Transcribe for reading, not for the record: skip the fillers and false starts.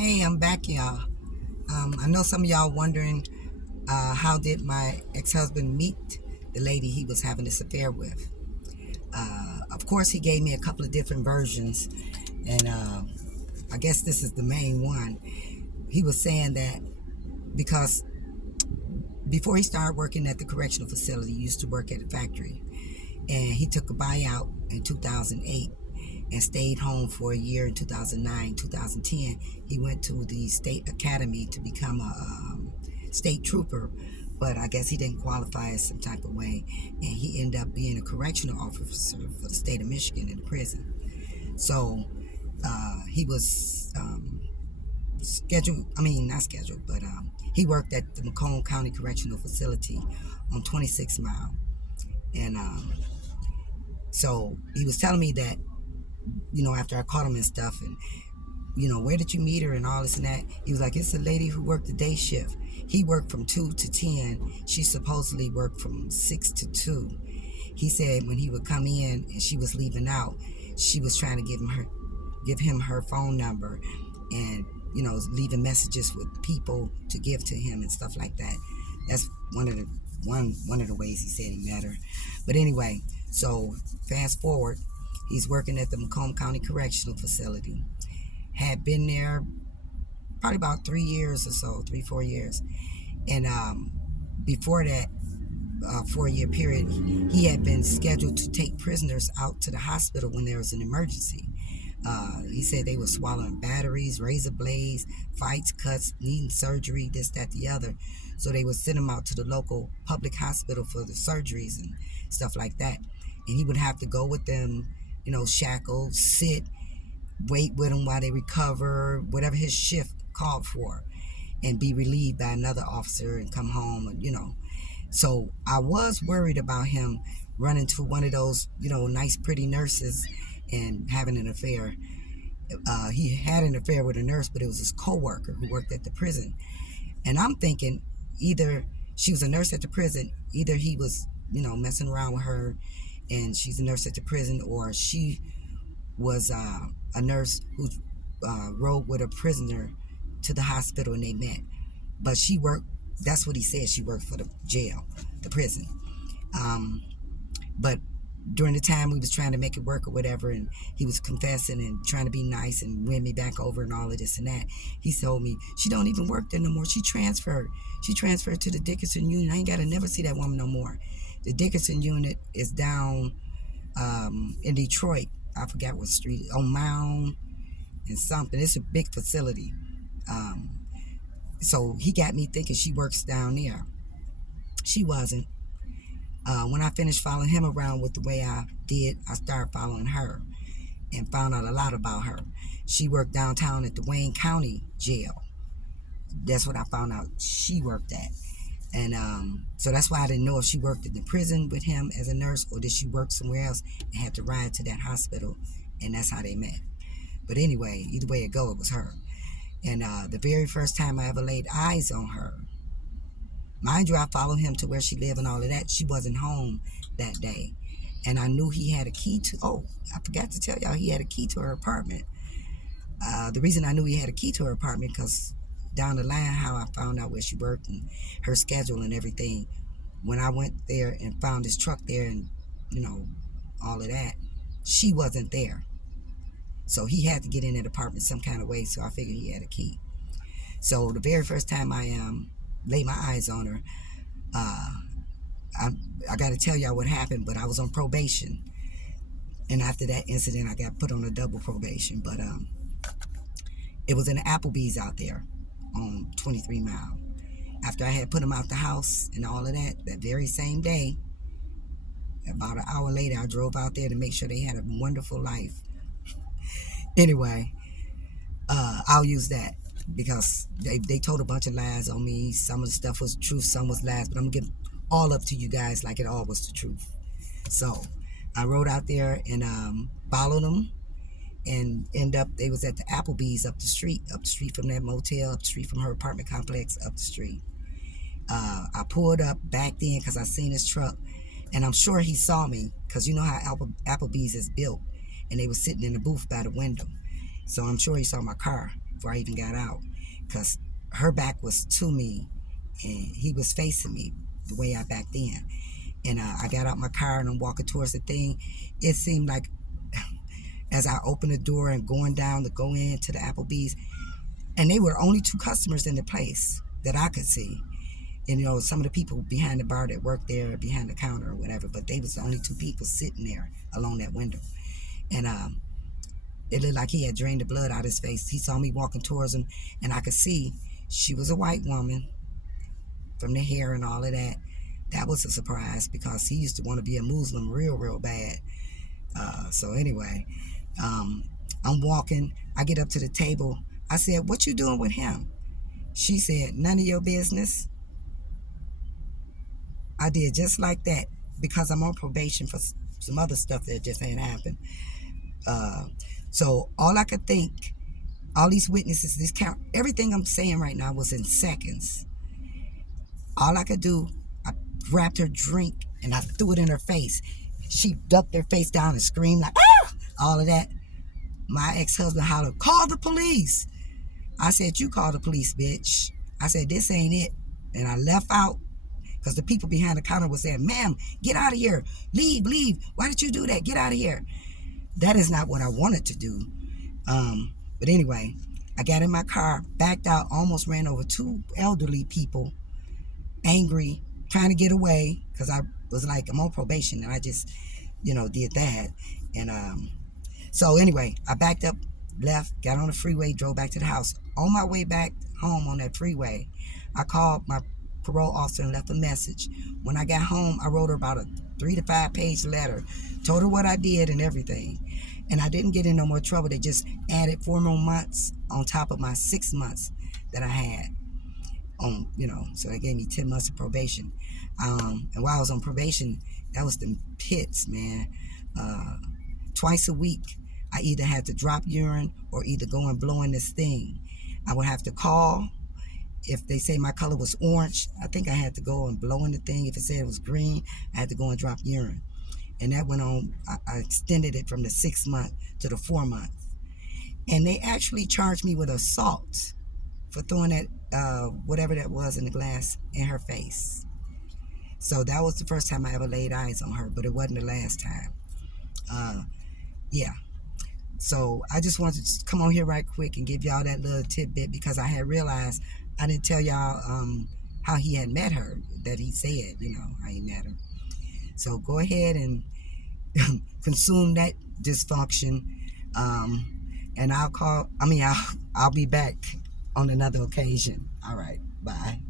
Hey, I'm back, y'all. I know some of y'all wondering how did my ex-husband meet the lady he was having this affair with. Of course, he gave me a couple of different versions, and I guess this is the main one. He was saying that because before he started working at the correctional facility, he used to work at a factory, and he took a buyout in 2008 and stayed home for a year in 2009, 2010. He went to the state academy to become a state trooper, but I guess he didn't qualify as some type of way, and he ended up being a correctional officer for the state of Michigan in the prison. So he was scheduled, I mean, not scheduled, but he worked at the Macomb County Correctional Facility on 26 Mile. And so he was telling me that, after I caught him and stuff, and where did you meet her and all this and that? He was like, it's a lady who worked the day shift. He worked from 2 to 10. She supposedly worked from 6 to 2. He said when he would come in and she was leaving out, she was trying to give him her phone number and, leaving messages with people to give to him and stuff like that. That's one of the ways he said he met her. But anyway, so fast forward, he's working at the Macomb County Correctional Facility. Had been there probably about 3 years or so, 4 years. And before that 4-year period, he had been scheduled to take prisoners out to the hospital when there was an emergency. He said they were swallowing batteries, razor blades, fights, cuts, needing surgery, this, that, the other. So they would send them out to the local public hospital for the surgeries and stuff like that. And he would have to go with them, shackled, sit, wait with them while they recover, whatever his shift called for, and be relieved by another officer and come home, and. So I was worried about him running to one of those, nice, pretty nurses and having an affair. He had an affair with a nurse, but it was his coworker who worked at the prison. And I'm thinking either she was a nurse at the prison, either he was, messing around with her and she's a nurse at the prison, or she was a nurse who rode with a prisoner to the hospital and they met. But she worked, that's what he said, she worked for the jail, the prison. But during the time we was trying to make it work or whatever, and he was confessing and trying to be nice and win me back over and all of this and that, he told me she don't even work there no more. She transferred to the Dickinson unit. I ain't gotta never see that woman no more. The Dickinson unit is down in Detroit. I forgot what street, on Mound and something. It's a big facility. So he got me thinking she works down there. She wasn't. When I finished following him around with the way I did, I started following her and found out a lot about her. She worked downtown at the Wayne County Jail. That's what I found out she worked at. And so that's why I didn't know if she worked in the prison with him as a nurse or did she work somewhere else and had to ride to that hospital, and that's how they met. But anyway, either way it go, it was her. And the very first time I ever laid eyes on her, mind you, I followed him to where she lived and all of that. She wasn't home that day. And I knew he had a key to, I forgot to tell y'all, he had a key to her apartment. The reason I knew he had a key to her apartment, because down the line, how I found out where she worked and her schedule and everything, when I went there and found his truck there and, all of that, she wasn't there. So he had to get in that apartment some kind of way, so I figured he had a key. So the very first time I laid my eyes on her, I got to tell y'all what happened, but I was on probation. And after that incident, I got put on a double probation. But it was in the Applebee's out there on 23 Mile. After I had put him out the house and all of that, that very same day, about an hour later, I drove out there to make sure they had a wonderful life. Anyway, I'll use that because they told a bunch of lies on me. Some of the stuff was truth, some was lies, but I'm going to give all up to you guys like it all was the truth. So I rode out there and followed them and they was at the Applebee's up the street from that motel, up the street from her apartment complex, up the street. I pulled up, backed in because I seen his truck, and I'm sure he saw me because you know how Applebee's is built, and they was sitting in the booth by the window. So I'm sure he saw my car before I even got out, because her back was to me and he was facing me the way I backed in. And I got out my car and I'm walking towards the thing. It seemed like as I opened the door and going down to go into the Applebee's, and they were only two customers in the place that I could see. And some of the people behind the bar that worked there behind the counter or whatever, but they was the only two people sitting there along that window. And it looked like he had drained the blood out of his face. He saw me walking towards him, and I could see she was a white woman from the hair and all of that. That was a surprise because he used to want to be a Muslim real bad. So anyway, I'm walking. I get up to the table. I said, "What you doing with him?" She said, "None of your business." I did just like that because I'm on probation for some other stuff that just ain't happened. So all I could think, all these witnesses, this count, everything I'm saying right now was in seconds. All I could do, I grabbed her drink and I threw it in her face. She ducked her face down and screamed like, "Ah!" All of that. My ex-husband hollered, "Call the police." I said, "You call the police, bitch." I said, "This ain't it." And I left out because the people behind the counter were saying, "Ma'am, get out of here. Leave. Why did you do that? Get out of here." That is not what I wanted to do. But anyway, I got in my car, backed out, almost ran over two elderly people, angry, trying to get away because I was like, I'm on probation, and I just, did that. And so anyway, I backed up, left, got on the freeway, drove back to the house. On my way back home on that freeway, I called my parole officer and left a message. When I got home, I wrote her about a 3 to 5 page letter, told her what I did and everything. And I didn't get in no more trouble. They just added 4 more months on top of my 6 months that I had. So they gave me 10 months of probation. And while I was on probation, that was the pits, man. Twice a week, I either had to drop urine or either go and blow in this thing. I would have to call. If they say my color was orange, I think I had to go and blow in the thing. If it said it was green, I had to go and drop urine. And that went on, I extended it from the 6 month to the 4 month. And they actually charged me with assault for throwing that, whatever that was in the glass in her face. So that was the first time I ever laid eyes on her, but it wasn't the last time. Yeah. So I just wanted to come on here right quick and give y'all that little tidbit because I had realized I didn't tell y'all how he had met her, that he said, how he met her. So go ahead and consume that dysfunction. And I'll be back on another occasion. All right. Bye.